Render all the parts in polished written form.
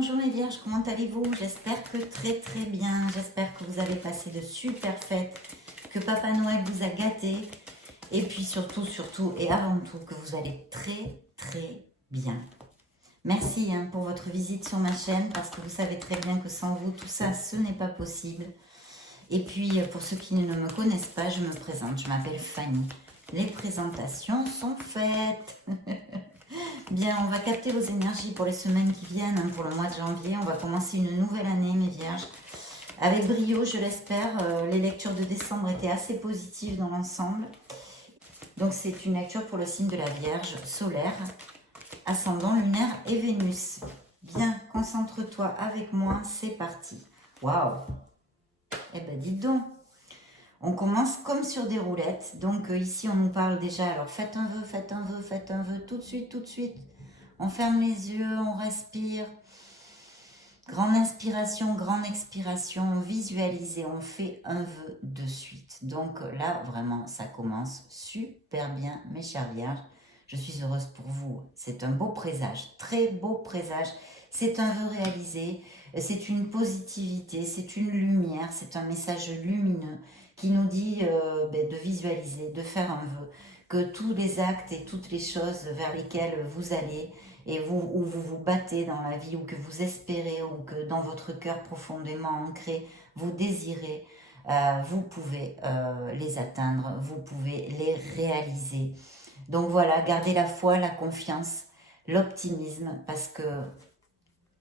Bonjour les vierges, comment allez-vous? J'espère que très bien, j'espère que vous avez passé de super fêtes, que Papa Noël vous a gâté, et puis surtout et avant tout que vous allez très bien. Merci pour votre visite sur ma chaîne, parce que vous savez très bien que sans vous, tout ça, ce n'est pas possible. Et puis, pour ceux qui ne me connaissent pas, je me présente, je m'appelle Fanny. Les présentations sont faites. Bien, on va capter vos énergies pour les semaines qui viennent, pour le mois de janvier. On va commencer une nouvelle année, mes vierges. Avec brio, je l'espère. Les lectures de décembre étaient assez positives dans l'ensemble. Donc, c'est une lecture pour le signe de la Vierge, solaire, ascendant lunaire et Vénus. Bien, concentre-toi avec moi, c'est parti. Waouh! Eh ben, dites donc. On commence comme sur des roulettes. Donc ici, on nous parle déjà. Alors faites un vœu, faites un vœu, faites un vœu. Tout de suite. On ferme les yeux, on respire. Grande inspiration, grande expiration. On visualise et on fait un vœu de suite. Donc là, vraiment, ça commence super bien, mes chères vierges. Je suis heureuse pour vous. C'est un beau présage, très beau présage. C'est un vœu réalisé. C'est une positivité, c'est une lumière, c'est un message lumineux qui nous dit de visualiser, de faire un vœu, que tous les actes et toutes les choses vers lesquelles vous allez et où vous vous battez dans la vie, ou que vous espérez, ou que dans votre cœur profondément ancré, vous désirez, vous pouvez les atteindre, vous pouvez les réaliser. Donc voilà, gardez la foi, la confiance, l'optimisme, parce que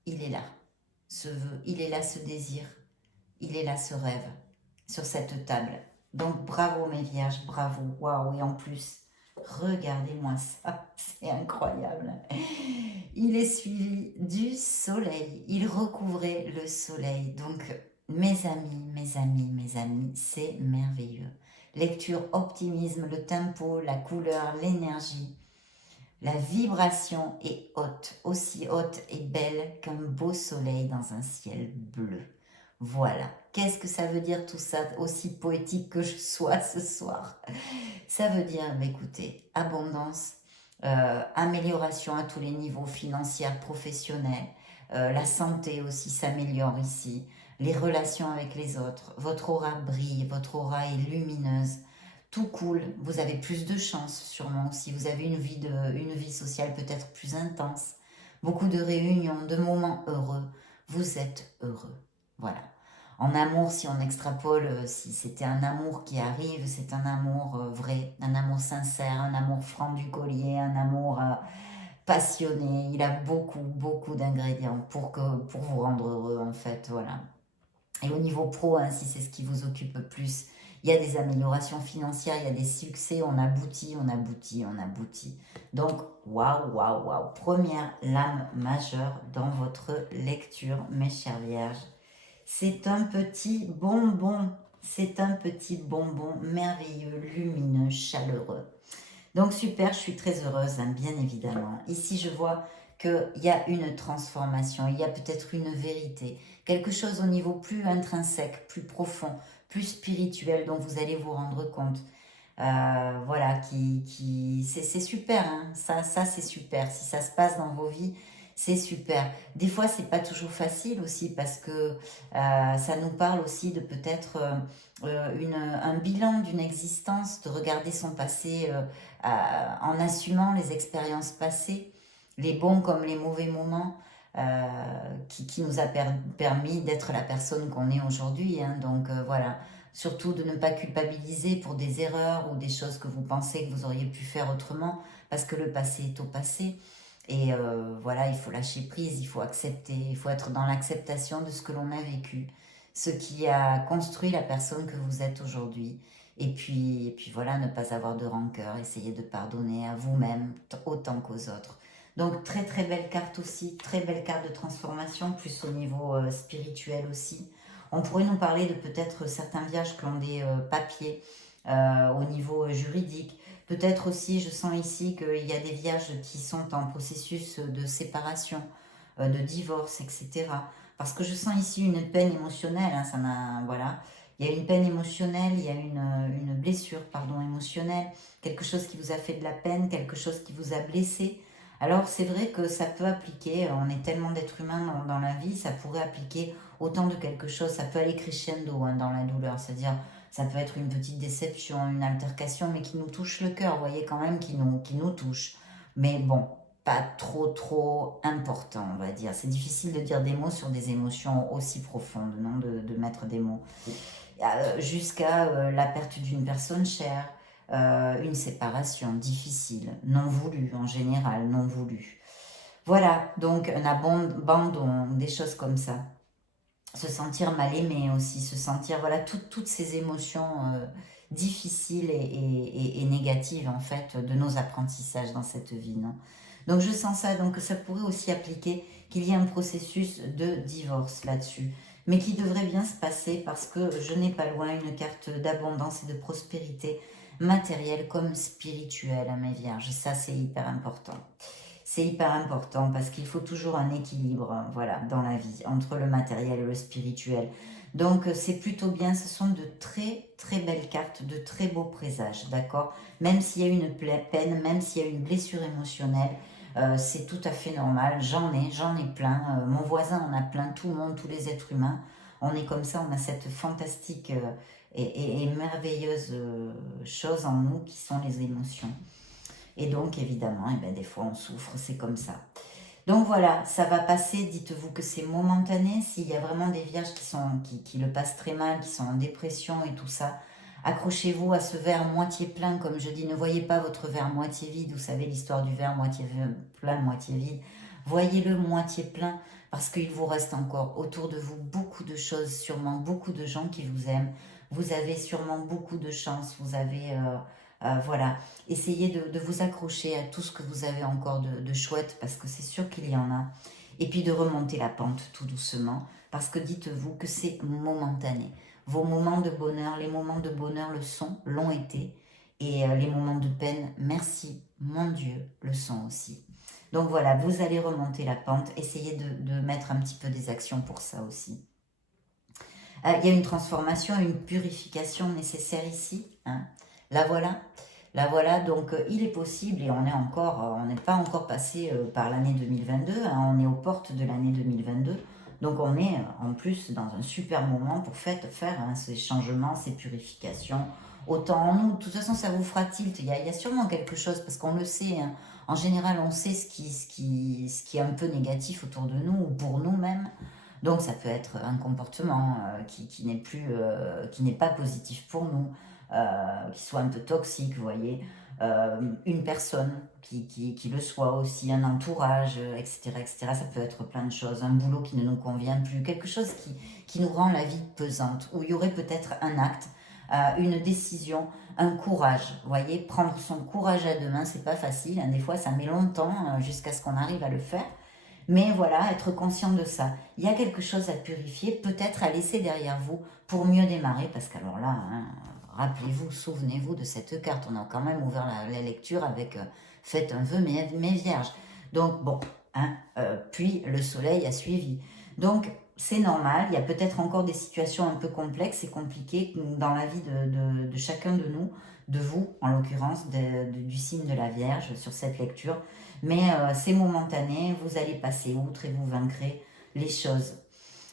il est là, ce vœu, il est là, ce désir, il est là, ce rêve, sur cette table. Donc bravo mes vierges, bravo, waouh, et en plus, regardez-moi ça, c'est incroyable. Il est suivi du soleil, il recouvrait le soleil. Donc mes amis, c'est merveilleux. Lecture, optimisme, le tempo, la couleur, l'énergie. La vibration est haute, aussi haute et belle qu'un beau soleil dans un ciel bleu. Voilà. Qu'est-ce que ça veut dire tout ça, aussi poétique que je sois ce soir? Ça veut dire, écoutez, abondance, amélioration à tous les niveaux, financiers, professionnels. La santé aussi s'améliore ici. Les relations avec les autres. Votre aura brille, votre aura est lumineuse. Tout cool, vous avez plus de chance sûrement si vous avez une vie sociale peut-être plus intense, beaucoup de réunions, de moments heureux, vous êtes heureux, voilà. En amour, si on extrapole, si c'était un amour qui arrive, c'est un amour vrai, un amour sincère, un amour franc du collier, un amour passionné, il a beaucoup d'ingrédients pour vous rendre heureux en fait, voilà. Et au niveau pro, si c'est ce qui vous occupe le plus, il y a des améliorations financières, il y a des succès, on aboutit. Donc, waouh. Première lame majeure dans votre lecture, mes chères vierges. C'est un petit bonbon. C'est un petit bonbon merveilleux, lumineux, chaleureux. Donc, super, je suis très heureuse, bien évidemment. Ici, je vois qu'il y a une transformation, il y a peut-être une vérité, quelque chose au niveau plus intrinsèque, plus profond, plus spirituel dont vous allez vous rendre compte. Voilà, c'est super, ça c'est super. Si ça se passe dans vos vies, c'est super. Des fois, c'est pas toujours aussi parce que ça nous parle aussi de peut-être un bilan d'une existence, de regarder son passé en assumant les expériences passées, les bons comme les mauvais moments, qui nous a permis d'être la personne qu'on est aujourd'hui. Donc voilà, surtout de ne pas culpabiliser pour des erreurs ou des choses que vous pensez que vous auriez pu faire autrement, parce que le passé est au passé. Et voilà, il faut lâcher prise, il faut accepter, il faut être dans l'acceptation de ce que l'on a vécu, ce qui a construit la personne que vous êtes aujourd'hui. Et puis voilà, ne pas avoir de rancœur, essayer de pardonner à vous-même autant qu'aux autres. Donc très belle carte aussi, très belle carte de transformation, plus au niveau spirituel aussi. On pourrait nous parler de peut-être certains vierges qui ont des papiers au niveau juridique. Peut-être aussi, je sens ici qu'il y a des vierges qui sont en processus de séparation, de divorce, etc. Parce que je sens ici une peine émotionnelle, voilà. Il y a une peine émotionnelle, il y a une blessure, pardon, émotionnelle, quelque chose qui vous a fait de la peine, quelque chose qui vous a blessé. Alors c'est vrai que ça peut appliquer, on est tellement d'êtres humains dans la vie, ça pourrait appliquer autant de quelque chose, ça peut aller crescendo hein, dans la douleur, c'est-à-dire ça peut être une petite déception, une altercation, mais qui nous touche le cœur, vous voyez quand même, qui nous touche. Mais bon, pas trop important, on va dire. C'est difficile de dire des mots sur des émotions aussi profondes, non, de mettre des mots. Jusqu'à la perte d'une personne chère, une séparation difficile, non voulue en général, non voulue. Voilà, donc un abandon, des choses comme ça. Se sentir mal aimé aussi, se sentir, voilà, toutes ces émotions difficiles et négatives en fait de nos apprentissages dans cette vie. Non, donc je sens ça, donc ça pourrait aussi appliquer qu'il y ait un processus de divorce là-dessus, mais qui devrait bien se passer parce que je n'ai pas loin une carte d'abondance et de prospérité matérielle comme spirituelle à mes vierges. Ça c'est hyper important. C'est hyper important parce qu'il faut toujours un équilibre, voilà, dans la vie, entre le matériel et le spirituel. Donc c'est plutôt bien, ce sont de très belles cartes, de très beaux présages, d'accord. Même s'il y a une peine, même s'il y a une blessure émotionnelle, c'est tout à fait normal, j'en ai plein, mon voisin en a plein, tout le monde, tous les êtres humains, on est comme ça, on a cette fantastique et merveilleuse chose en nous qui sont les émotions. Et donc, évidemment, eh ben, des fois, on souffre, c'est comme ça. Donc voilà, ça va passer, dites-vous que c'est momentané. S'il y a vraiment des vierges qui le passent très mal, qui sont en dépression et tout ça, accrochez-vous à ce verre moitié plein, comme je dis, ne voyez pas votre verre moitié vide, vous savez l'histoire du verre moitié plein, moitié vide. Voyez-le moitié plein, parce qu'il vous reste encore autour de vous beaucoup de choses, sûrement beaucoup de gens qui vous aiment. Vous avez sûrement beaucoup de chance, vous avez... voilà, essayez de vous accrocher à tout ce que vous avez encore de chouette, parce que c'est sûr qu'il y en a. Et puis de remonter la pente tout doucement, parce que dites-vous que c'est momentané. Vos moments de bonheur, les moments de bonheur le sont, l'ont été. Et les moments de peine, merci, mon Dieu, le sont aussi. Donc voilà, vous allez remonter la pente. Essayez de mettre un petit peu des actions pour ça aussi. Il y a une transformation, une purification nécessaire ici. Hein. La voilà. La voilà, donc il est possible, et on n'est pas encore passé par l'année 2022, hein, on est aux portes de l'année 2022, donc on est en plus dans un super moment pour faire hein, ces changements, ces purifications, autant en nous, de toute façon ça vous fera tilt, il y a sûrement quelque chose, parce qu'on le sait, hein, en général on sait ce qui est un peu négatif autour de nous, ou pour nous-mêmes, donc ça peut être un comportement qui n'est pas positif pour nous, qui soit un peu toxique, vous voyez, une personne qui le soit aussi, un entourage, etc., etc. Ça peut être plein de choses, un boulot qui ne nous convient plus, quelque chose qui nous rend la vie pesante, où il y aurait peut-être un acte, une décision, un courage, vous voyez, prendre son courage à deux mains, c'est pas facile, hein, des fois ça met longtemps jusqu'à ce qu'on arrive à le faire. Mais voilà, être conscient de ça. Il y a quelque chose à purifier, peut-être à laisser derrière vous pour mieux démarrer, parce qu'alors là, hein, rappelez-vous, souvenez-vous de cette carte. On a quand même ouvert la lecture avec faites un vœu, mes vierges. Donc bon, hein, puis le soleil a suivi. Donc c'est normal, il y a peut-être encore des situations un peu complexes et compliquées dans la vie de chacun de nous, de vous en l'occurrence, du signe de la Vierge sur cette lecture. Mais c'est momentané, vous allez passer outre et vous vaincrez les choses.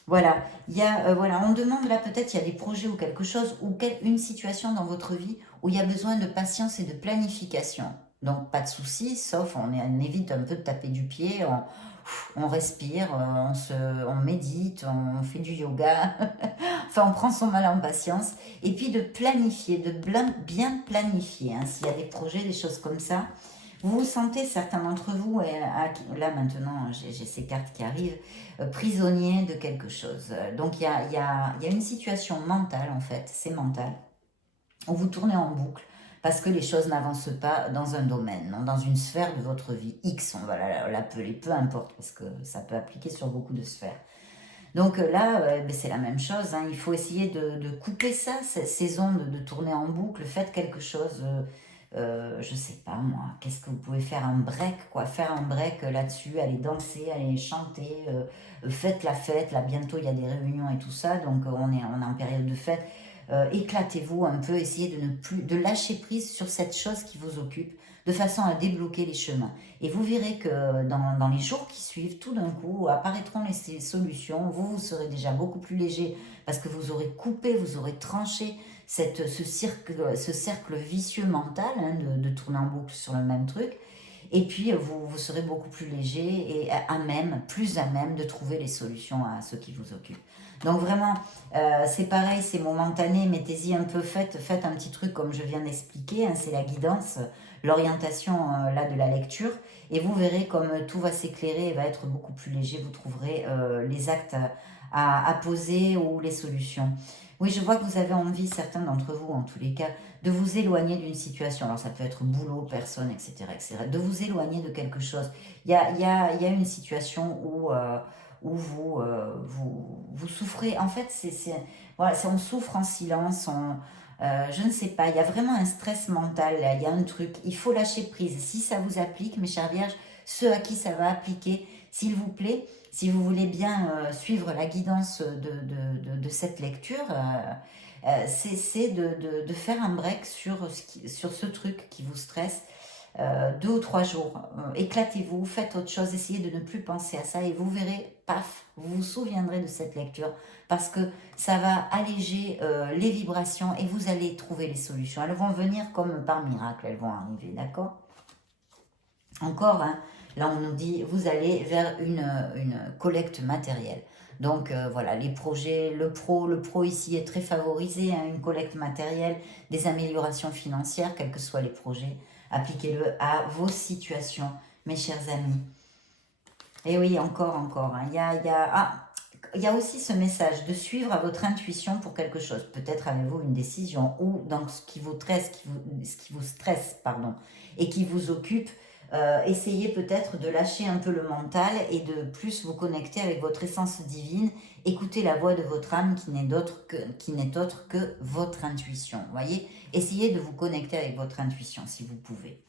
Voilà, voilà, on demande là peut-être il y a des projets ou quelque chose ou une situation dans votre vie où il y a besoin de patience et de planification. Donc pas de souci, sauf on évite un peu de taper du pied, on respire, on médite, on fait du yoga, enfin on prend son mal en patience et puis de planifier, de bien planifier. Hein, s'il y a des projets, des choses comme ça, vous vous sentez, certains d'entre vous, et là maintenant j'ai ces cartes qui arrivent, prisonniers de quelque chose. Donc il y a une situation mentale en fait, c'est mental, où vous tournez en boucle parce que les choses n'avancent pas dans un domaine, non, dans une sphère de votre vie, X on va l'appeler, peu importe, parce que ça peut appliquer sur beaucoup de sphères. Donc là, c'est la même chose, hein, il faut essayer de couper ça, ces ondes de tourner en boucle, faites quelque chose... je sais pas moi, qu'est-ce que vous pouvez faire, un break, quoi, faire un break là-dessus, aller danser, aller chanter, faites la fête, là bientôt il y a des réunions et tout ça, donc on est en période de fête, éclatez-vous un peu, essayez de lâcher prise sur cette chose qui vous occupe, de façon à débloquer les chemins. Et vous verrez que dans les jours qui suivent, tout d'un coup, apparaîtront les solutions. Vous serez déjà beaucoup plus léger parce que vous aurez coupé, vous aurez tranché ce cercle vicieux mental hein, de tourner en boucle sur le même truc. Et puis, vous serez beaucoup plus léger et plus à même de trouver les solutions à ce qui vous occupe. Donc vraiment, c'est pareil, c'est momentané, mettez-y un peu, faites un petit truc comme je viens d'expliquer, hein, c'est la guidance, l'orientation là de la lecture, et vous verrez comme tout va s'éclairer et va être beaucoup plus léger, vous trouverez les actes à poser ou les solutions. Oui, je vois que vous avez envie, certains d'entre vous en tous les cas, de vous éloigner d'une situation. Alors ça peut être boulot, personne, etc. etc. De vous éloigner de quelque chose. Il y a une situation où vous souffrez. En fait, voilà, on souffre en silence. Je ne sais pas, il y a vraiment un stress mental, là, il y a un truc. Il faut lâcher prise. Si ça vous applique, mes chères vierges, ceux à qui ça va appliquer, s'il vous plaît, si vous voulez bien suivre la guidance de cette lecture, c'est de faire un break sur ce truc qui vous stresse 2 ou 3 jours. Éclatez-vous, faites autre chose, essayez de ne plus penser à ça et vous verrez, paf, vous vous souviendrez de cette lecture parce que ça va alléger les vibrations et vous allez trouver les solutions. Elles vont venir comme par miracle, elles vont arriver, d'accord? Encore, hein, là on nous dit, vous allez vers une collecte matérielle. Donc voilà, les projets, le pro ici est très favorisé, hein, une collecte matérielle, des améliorations financières, quels que soient les projets. Appliquez-le à vos situations, mes chers amis. Et oui, encore, hein, il y a aussi ce message de suivre à votre intuition pour quelque chose. Peut-être avez-vous une décision ou dans ce qui vous stresse, pardon, et qui vous occupe. Essayez peut-être de lâcher un peu le mental et de plus vous connecter avec votre essence divine. Écoutez la voix de votre âme qui n'est autre que votre intuition. Voyez, essayez de vous connecter avec votre intuition si vous pouvez.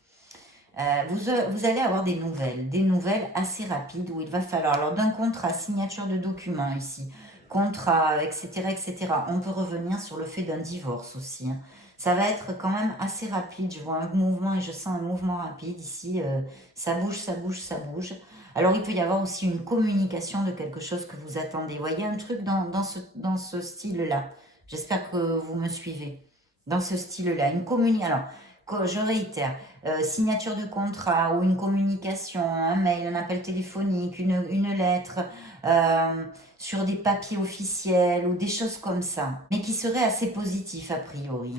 Vous allez avoir des nouvelles assez rapides où il va falloir, alors d'un contrat, signature de documents ici, contrat, etc., etc. On peut revenir sur le fait d'un divorce aussi. Hein. Ça va être quand même assez rapide. Je vois un mouvement et je sens un mouvement rapide ici. Ça bouge, ça bouge, ça bouge. Alors il peut y avoir aussi une communication de quelque chose que vous attendez. Vous voyez un truc dans ce style-là. J'espère que vous me suivez. Dans ce style-là. Une communication. Alors, je réitère. Signature de contrat ou une communication, un mail, un appel téléphonique, une lettre, sur des papiers officiels ou des choses comme ça, mais qui seraient assez positifs a priori,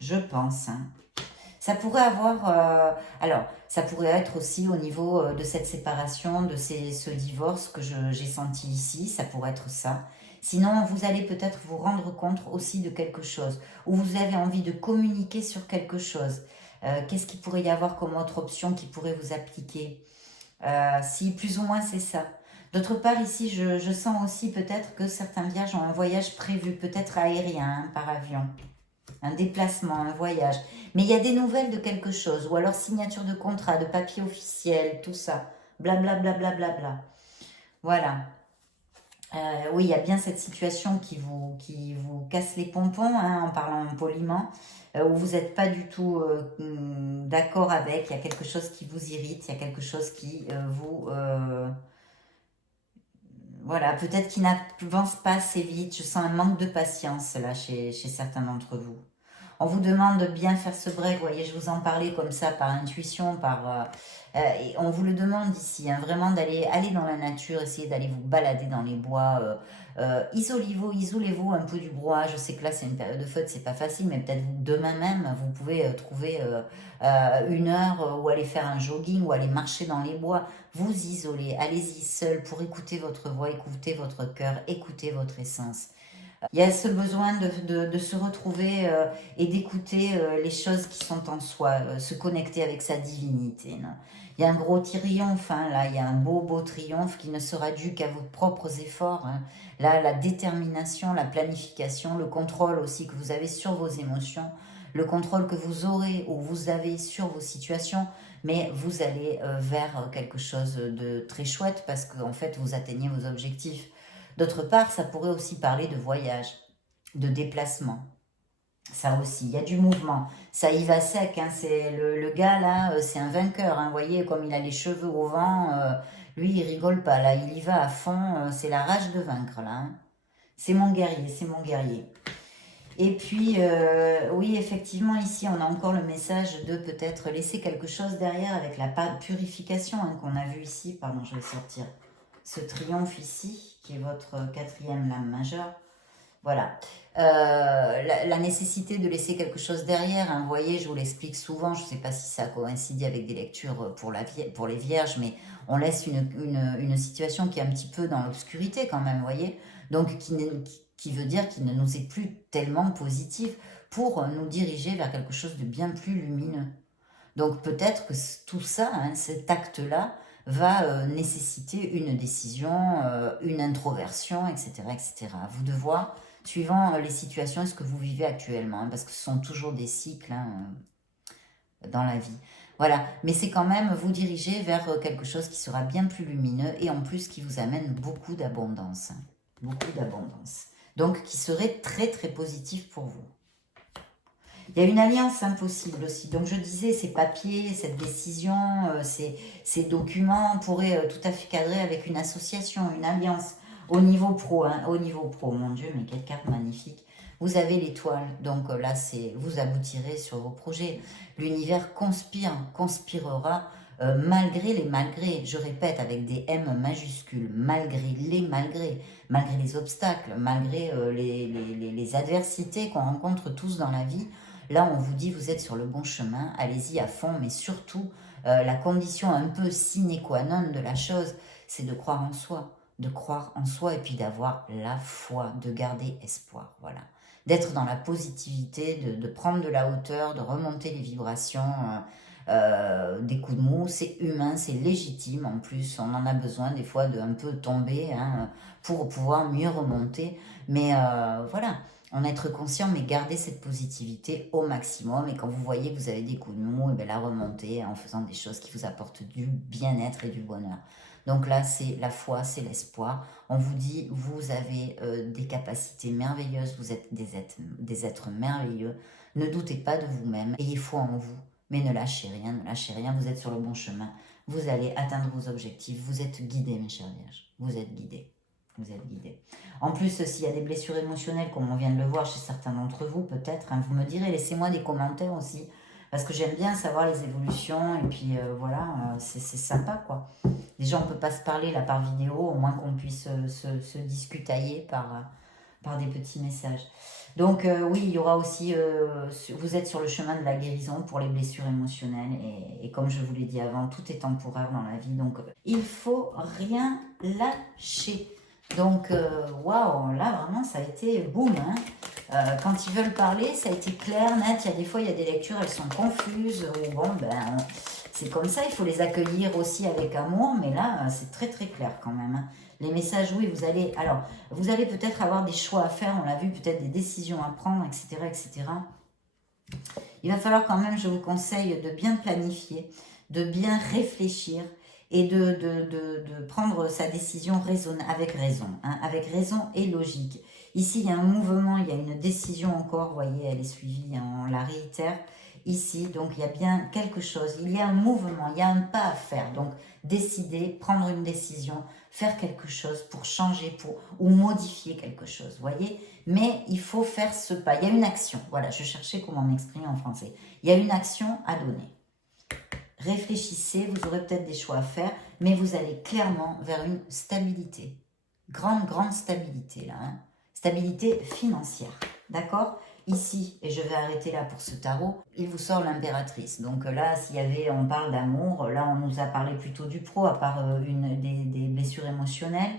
je pense. Hein. Ça pourrait avoir, alors ça pourrait être aussi au niveau de cette séparation, de ce divorce que j'ai senti ici, ça pourrait être ça. Sinon, vous allez peut-être vous rendre compte aussi de quelque chose, ou vous avez envie de communiquer sur quelque chose. Qu'est-ce qu'il pourrait y avoir comme autre option qui pourrait vous appliquer si plus ou moins c'est ça. D'autre part, ici, je sens aussi peut-être que certains vierges ont un voyage prévu, peut-être aérien, hein, par avion. Un déplacement, un voyage. Mais il y a des nouvelles de quelque chose, ou alors signature de contrat, de papier officiel, tout ça. Blablabla. Bla, bla, bla, bla. Voilà. Oui, il y a bien cette situation qui vous casse les pompons, hein, en parlant poliment, où vous n'êtes pas du tout d'accord avec, il y a quelque chose qui vous irrite, il y a quelque chose qui vous... voilà, peut-être qui n'avance pas assez vite, je sens un manque de patience là chez certains d'entre vous. On vous demande de bien faire ce break, vous voyez, je vous en parlais comme ça par intuition, et on vous le demande ici, hein, vraiment aller dans la nature, essayer d'aller vous balader dans les bois, isolez-vous un peu du brouhaha. Je sais que là c'est une période de fête, c'est pas facile, mais peut-être demain même vous pouvez trouver 1 heure ou aller faire un jogging ou aller marcher dans les bois, vous isoler, allez-y seul pour écouter votre voix, écouter votre cœur, écouter votre essence. Il y a ce besoin de se retrouver et d'écouter les choses qui sont en soi, se connecter avec sa divinité. Non, il y a un gros triomphe, hein, là, il y a un beau triomphe qui ne sera dû qu'à vos propres efforts. Hein. Là, la détermination, la planification, le contrôle aussi que vous avez sur vos émotions, le contrôle que vous aurez ou vous avez sur vos situations, mais vous allez vers quelque chose de très chouette parce qu'en fait, vous atteignez vos objectifs. D'autre part, ça pourrait aussi parler de voyage, de déplacement. Ça aussi, il y a du mouvement. Ça y va sec, hein, c'est le gars là, c'est un vainqueur. Hein, vous voyez, comme il a les cheveux au vent, lui il rigole pas là, il y va à fond, c'est la rage de vaincre là. Hein. C'est mon guerrier, c'est mon guerrier. Et puis, oui, effectivement, ici, on a encore le message de peut-être laisser quelque chose derrière avec la purification hein, qu'on a vu ici. Pardon, je vais sortir ce triomphe ici, qui est votre quatrième lame majeure. Voilà. La nécessité de laisser quelque chose derrière, hein, vous voyez, je vous l'explique souvent, je ne sais pas si ça coïncide avec des lectures pour les vierges, mais on laisse une situation qui est un petit peu dans l'obscurité quand même, vous voyez, donc qui veut dire qu'il ne nous est plus tellement positif pour nous diriger vers quelque chose de bien plus lumineux. Donc peut-être que tout ça, hein, cet acte-là, va nécessiter une décision, une introversion, etc., etc. À vous de voir, suivant les situations et ce que vous vivez actuellement, hein, parce que ce sont toujours des cycles hein, dans la vie. Voilà, mais c'est quand même vous diriger vers quelque chose qui sera bien plus lumineux et en plus qui vous amène beaucoup d'abondance. Hein, beaucoup d'abondance. Donc qui serait très très positif pour vous. Il y a une alliance impossible aussi. Donc je disais, ces papiers, cette décision, ces documents pourraient tout à fait cadrer avec une association, une alliance au niveau pro. Hein, au niveau pro, mon Dieu, mais quelle carte magnifique. Vous avez l'étoile, donc là, vous aboutirez sur vos projets. L'univers conspirera malgré les malgrés. Je répète, avec des M majuscules, malgré les obstacles, malgré les adversités qu'on rencontre tous dans la vie. Là, on vous dit, vous êtes sur le bon chemin, allez-y à fond, mais surtout, la condition un peu sine qua non de la chose, c'est de croire en soi, et puis d'avoir la foi, de garder espoir, voilà. D'être dans la positivité, de prendre de la hauteur, de remonter les vibrations, des coups de mou, c'est humain, c'est légitime, en plus, on en a besoin des fois de un peu tomber hein, pour pouvoir mieux remonter, mais voilà. En être conscient, mais garder cette positivité au maximum. Et quand vous voyez que vous avez des coups de mou, et bien la remonter en faisant des choses qui vous apportent du bien-être et du bonheur. Donc là, c'est la foi, c'est l'espoir. On vous dit, vous avez des capacités merveilleuses, vous êtes des êtres merveilleux. Ne doutez pas de vous-même, ayez foi en vous, mais ne lâchez rien, vous êtes sur le bon chemin. Vous allez atteindre vos objectifs, vous êtes guidés, mes chers vierges, vous êtes guidés. Vous êtes guidé. En plus, s'il y a des blessures émotionnelles, comme on vient de le voir chez certains d'entre vous, peut-être, hein, vous me direz, laissez-moi des commentaires aussi, parce que j'aime bien savoir les évolutions, et puis voilà, c'est sympa, quoi. Déjà, on ne peut pas se parler là par vidéo, au moins qu'on puisse se discutailler par des petits messages. Donc oui, il y aura aussi, vous êtes sur le chemin de la guérison pour les blessures émotionnelles, et comme je vous l'ai dit avant, tout est temporaire dans la vie, donc il faut rien lâcher. Donc, waouh, là vraiment ça a été boum. Hein. Quand ils veulent parler, ça a été clair, net. Il y a des fois, il y a des lectures, elles sont confuses. Ou bon, ben, c'est comme ça, il faut les accueillir aussi avec amour. Mais là, c'est très très clair quand même. Hein. Les messages, oui, vous allez peut-être avoir des choix à faire. On l'a vu, peut-être des décisions à prendre, etc., etc. Il va falloir quand même, je vous conseille, de bien planifier, de bien réfléchir et de prendre sa décision avec raison et logique. Ici, il y a un mouvement, il y a une décision encore, vous voyez, elle est suivie, on la réitère ici, donc il y a bien quelque chose, il y a un mouvement, il y a un pas à faire, donc décider, prendre une décision, faire quelque chose pour changer ou modifier quelque chose, vous voyez, mais il faut faire ce pas, il y a une action, voilà, je cherchais comment m'exprimer en français, il y a une action à donner. Réfléchissez, vous aurez peut-être des choix à faire, mais vous allez clairement vers une stabilité. Grande stabilité là. Hein. Stabilité financière. D'accord? Ici, et je vais arrêter là pour ce tarot, il vous sort l'impératrice. Donc là, on parle d'amour, là on nous a parlé plutôt du pro, à part des blessures émotionnelles.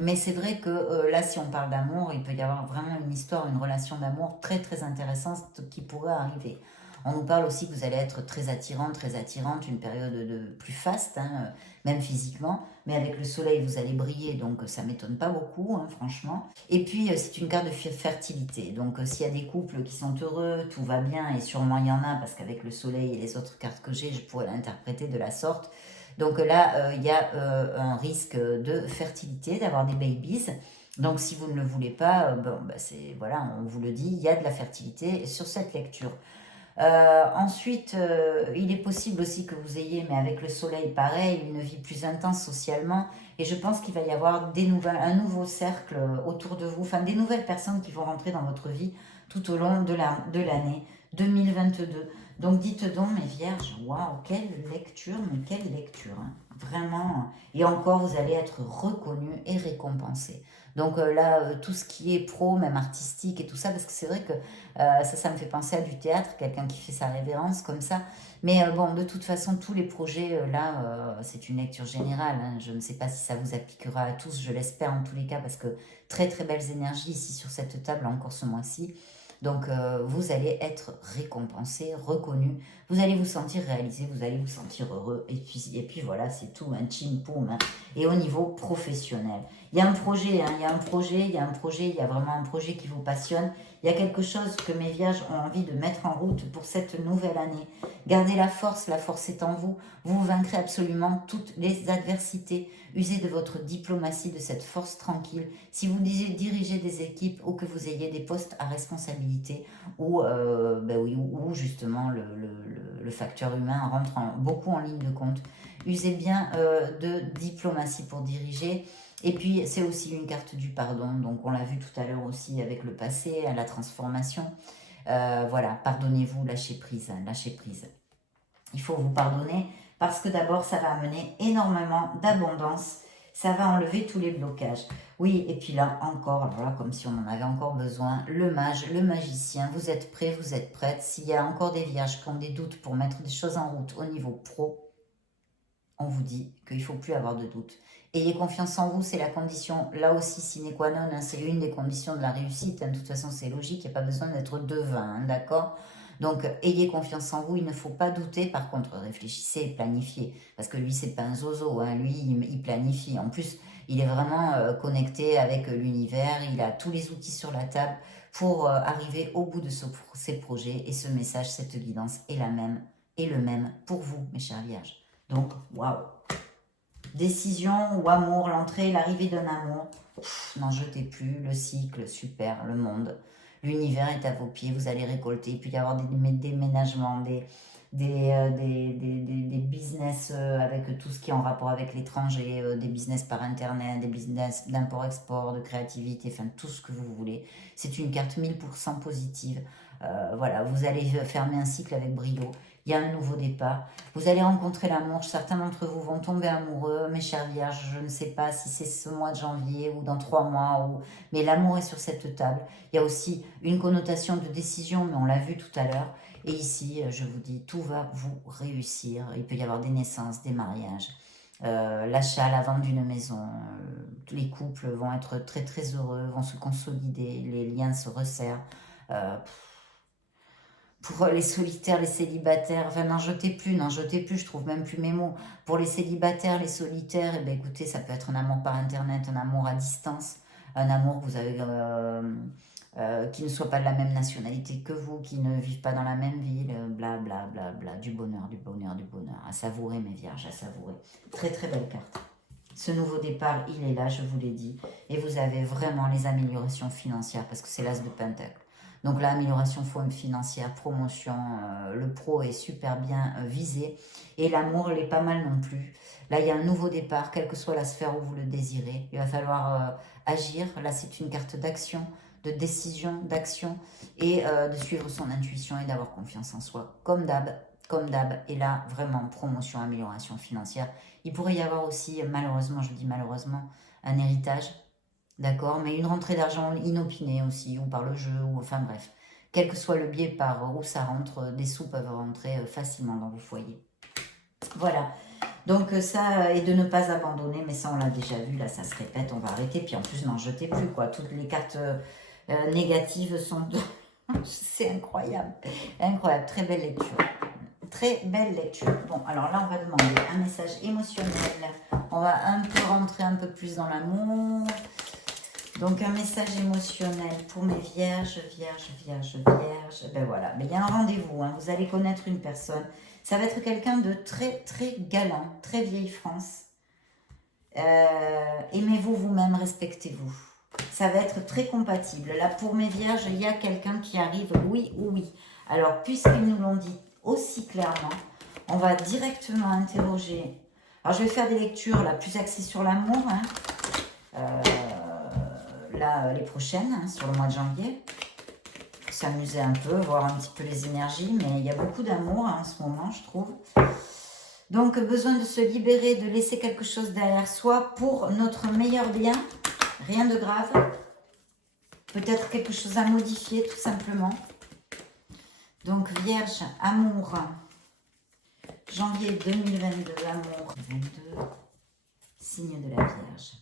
Mais c'est vrai que là, si on parle d'amour, il peut y avoir vraiment une histoire, une relation d'amour très très intéressante qui pourrait arriver. On nous parle aussi que vous allez être très attirante, une période de plus faste, hein, même physiquement. Mais avec le soleil, vous allez briller, donc ça ne m'étonne pas beaucoup, hein, franchement. Et puis, c'est une carte de fertilité. Donc, s'il y a des couples qui sont heureux, tout va bien, et sûrement il y en a, parce qu'avec le soleil et les autres cartes que j'ai, je pourrais l'interpréter de la sorte. Donc là, il y a un risque de fertilité, d'avoir des babies. Donc, si vous ne le voulez pas, bon, bah, voilà, on vous le dit, il y a de la fertilité sur cette lecture. Ensuite, il est possible aussi que vous ayez, mais avec le soleil pareil, une vie plus intense socialement. Et je pense qu'il va y avoir un nouveau cercle autour de vous, enfin des nouvelles personnes qui vont rentrer dans votre vie tout au long de l'année 2022. Donc dites donc, mes vierges, waouh, quelle lecture, mais quelle lecture, hein. Vraiment. Et encore, vous allez être reconnus et récompensés. Donc là, tout ce qui est pro, même artistique et tout ça, parce que c'est vrai que ça me fait penser à du théâtre, quelqu'un qui fait sa révérence comme ça. Mais bon, de toute façon, tous les projets, là, c'est une lecture générale, hein. Je ne sais pas si ça vous appliquera à tous, je l'espère en tous les cas, parce que très très belles énergies ici sur cette table, encore ce mois-ci. Donc, vous allez être récompensé, reconnu, vous allez vous sentir réalisé, vous allez vous sentir heureux. Et puis voilà, c'est tout, un chim poum, hein. Et au niveau professionnel, il y a un projet, hein, il y a un projet, il y a un projet, il y a vraiment un projet qui vous passionne. Il y a quelque chose que mes vierges ont envie de mettre en route pour cette nouvelle année. Gardez la force est en vous. Vous vaincrez absolument toutes les adversités. Usez de votre diplomatie, de cette force tranquille. Si vous dirigez des équipes ou que vous ayez des postes à responsabilité ou, ben oui, où justement le facteur humain rentre beaucoup en ligne de compte, usez bien de diplomatie pour diriger. Et puis, c'est aussi une carte du pardon. Donc, on l'a vu tout à l'heure aussi avec le passé, la transformation. Voilà, pardonnez-vous, lâchez prise, hein, lâchez prise. Il faut vous pardonner parce que d'abord, ça va amener énormément d'abondance. Ça va enlever tous les blocages. Oui, et puis là, encore, alors là, comme si on en avait encore besoin, le mage, le magicien, vous êtes prêts, vous êtes prêtes. S'il y a encore des vierges qui ont des doutes pour mettre des choses en route au niveau pro, on vous dit qu'il ne faut plus avoir de doute. Ayez confiance en vous, c'est la condition, là aussi, sine qua non, hein, c'est une des conditions de la réussite. Hein, de toute façon, c'est logique, il n'y a pas besoin d'être devin, hein, d'accord. Donc, ayez confiance en vous, il ne faut pas douter. Par contre, réfléchissez et planifiez. Parce que lui, c'est pas un zozo, hein, lui, il planifie. En plus, il est vraiment connecté avec l'univers, il a tous les outils sur la table pour arriver au bout de ses projets. Et ce message, cette guidance est la même, et le même pour vous, mes chers vierges. Donc, waouh. Décision ou amour, l'entrée, l'arrivée d'un amour. N'en jetez plus, le cycle, super, le monde. L'univers est à vos pieds, vous allez récolter. Il peut y avoir des déménagements, des business avec tout ce qui est en rapport avec l'étranger, des business par internet, des business d'import-export, de créativité, enfin tout ce que vous voulez. C'est une carte 1000% positive. Voilà, vous allez fermer un cycle avec brio. Il y a un nouveau départ. Vous allez rencontrer l'amour. Certains d'entre vous vont tomber amoureux. Mes chères vierges, je ne sais pas si c'est ce mois de janvier ou dans 3 mois. Mais l'amour est sur cette table. Il y a aussi une connotation de décision, mais on l'a vu tout à l'heure. Et ici, je vous dis, tout va vous réussir. Il peut y avoir des naissances, des mariages, l'achat, la vente d'une maison. Les couples vont être très très heureux, vont se consolider, les liens se resserrent. Euh, pour les solitaires, les célibataires, enfin n'en jetez plus, je trouve même plus mes mots. Pour les célibataires, les solitaires, eh bien, écoutez, ça peut être un amour par internet, un amour à distance, un amour que vous avez, qui ne soit pas de la même nationalité que vous, qui ne vivent pas dans la même ville, bla bla bla bla, du bonheur, du bonheur, du bonheur. À savourer mes vierges, à savourer. Très très belle carte. Ce nouveau départ, il est là, je vous l'ai dit. Et vous avez vraiment les améliorations financières, parce que c'est l'as de Pentacle. Donc là, amélioration financière, promotion, le pro est super bien visé. Et l'amour, il est pas mal non plus. Là, il y a un nouveau départ, quelle que soit la sphère où vous le désirez. Il va falloir agir. Là, c'est une carte d'action, de décision, d'action. Et de suivre son intuition et d'avoir confiance en soi. Comme d'hab. Comme d'hab. Et là, vraiment, promotion, amélioration financière. Il pourrait y avoir aussi, malheureusement, je dis malheureusement, un héritage. D'accord, mais une rentrée d'argent inopinée aussi, ou par le jeu, ou enfin bref. Quel que soit le biais par où ça rentre, des sous peuvent rentrer facilement dans vos foyers. Voilà. Donc ça, et de ne pas abandonner, mais ça on l'a déjà vu, là ça se répète, on va arrêter. Puis en plus, n'en jetez plus, quoi. Toutes les cartes négatives sont... C'est incroyable. Incroyable, très belle lecture. Très belle lecture. Bon, alors là, on va demander un message émotionnel. On va un peu rentrer un peu plus dans l'amour. Donc, un message émotionnel pour mes vierges, vierges. Ben voilà, mais il y a un rendez-vous. Hein. Vous allez connaître une personne. Ça va être quelqu'un de très, très galant, très vieille France. Aimez-vous vous-même, respectez-vous. Ça va être très compatible. Là, pour mes vierges, il y a quelqu'un qui arrive, oui ou oui. Alors, puisqu'ils nous l'ont dit aussi clairement, on va directement interroger. Alors, je vais faire des lectures là, plus axées sur l'amour. Hein. Là, les prochaines, hein, sur le mois de janvier. S'amuser un peu, voir un petit peu les énergies. Mais il y a beaucoup d'amour hein, en ce moment, je trouve. Donc, besoin de se libérer, de laisser quelque chose derrière soi pour notre meilleur bien. Rien de grave. Peut-être quelque chose à modifier, tout simplement. Donc, Vierge, amour. Janvier 2022, amour. 22. Signe de la Vierge.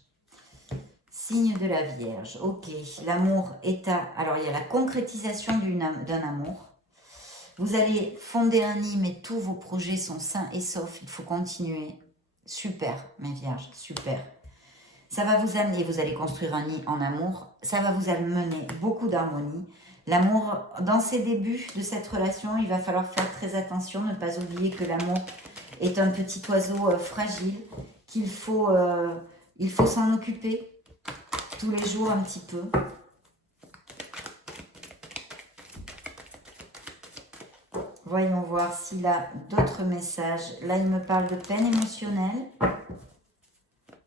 Signe de la Vierge. Ok, l'amour est à... Alors, il y a la concrétisation d'un amour. Vous allez fonder un nid, mais tous vos projets sont sains et saufs. Il faut continuer. Super, mes Vierges, super. Ça va vous amener, vous allez construire un nid en amour. Ça va vous amener beaucoup d'harmonie. L'amour, dans ses débuts de cette relation, il va falloir faire très attention. Ne pas oublier que l'amour est un petit oiseau fragile, qu'il faut, il faut s'en occuper tous les jours un petit peu. Voyons voir s'il a d'autres messages. Là, il me parle de peine émotionnelle.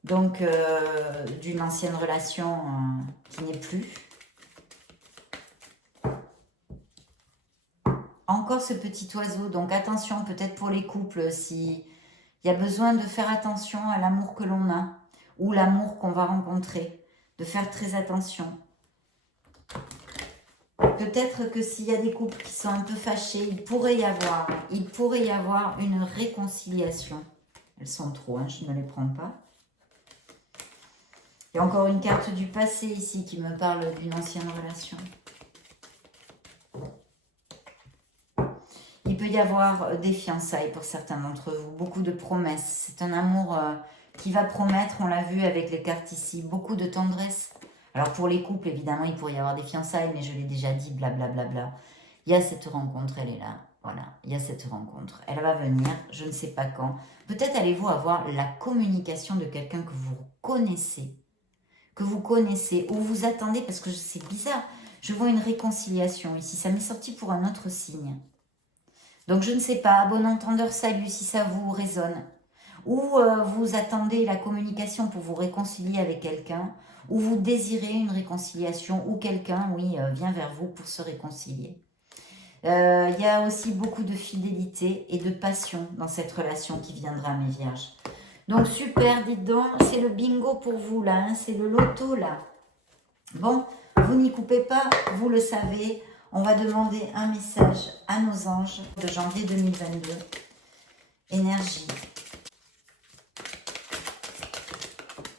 Donc, d'une ancienne relation qui n'est plus. Encore ce petit oiseau. Donc, attention, peut-être pour les couples, s'il y a besoin de faire attention à l'amour que l'on a ou l'amour qu'on va rencontrer. De faire très attention. Peut-être que s'il y a des couples qui sont un peu fâchés, il pourrait y avoir une réconciliation. Elles sont trop, hein, je ne les prends pas. Il y a encore une carte du passé ici qui me parle d'une ancienne relation. Il peut y avoir des fiançailles pour certains d'entre vous, beaucoup de promesses. C'est un amour qui va promettre, on l'a vu avec les cartes ici, beaucoup de tendresse. Alors pour les couples, évidemment, il pourrait y avoir des fiançailles, mais je l'ai déjà dit, blablabla. Bla, bla, bla. Il y a cette rencontre, elle est là. Voilà, il y a cette rencontre. Elle va venir, je ne sais pas quand. Peut-être allez-vous avoir la communication de quelqu'un que vous connaissez. Ou vous attendez, parce que c'est bizarre. Je vois une réconciliation ici. Ça m'est sorti pour un autre signe. Donc je ne sais pas, bon entendeur, salut si ça vous résonne. Ou vous attendez la communication pour vous réconcilier avec quelqu'un, ou vous désirez une réconciliation, ou quelqu'un, oui, vient vers vous pour se réconcilier. Il y a aussi beaucoup de fidélité et de passion dans cette relation qui viendra, mes vierges. Donc super, dites donc, c'est le bingo pour vous là, hein, c'est le loto là. Bon, vous n'y coupez pas, vous le savez. On va demander un message à nos anges de janvier 2022. Énergie.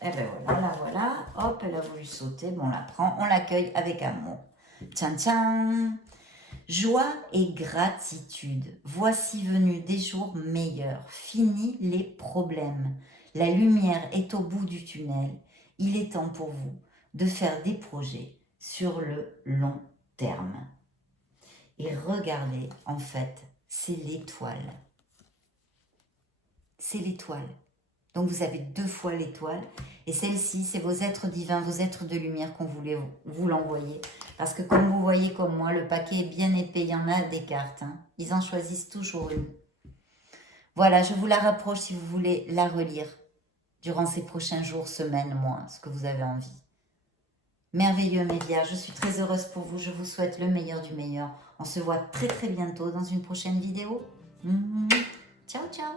Eh ben voilà, la voilà. Hop, elle a voulu sauter. Bon, on la prend, on l'accueille avec amour. Tiens, tiens. Joie et gratitude. Voici venus des jours meilleurs. Fini les problèmes. La lumière est au bout du tunnel. Il est temps pour vous de faire des projets sur le long terme. Et regardez, en fait, c'est l'étoile. C'est l'étoile. Donc vous avez 2 fois l'étoile. Et celle-ci, c'est vos êtres divins, vos êtres de lumière qu'on voulait vous l'envoyer. Parce que comme vous voyez comme moi, le paquet est bien épais. Il y en a des cartes. Hein. Ils en choisissent toujours une. Voilà, je vous la rapproche si vous voulez la relire. Durant ces prochains jours, semaines, mois, ce que vous avez envie. Merveilleux mes vierges, je suis très heureuse pour vous. Je vous souhaite le meilleur du meilleur. On se voit très très bientôt dans une prochaine vidéo. Ciao, ciao.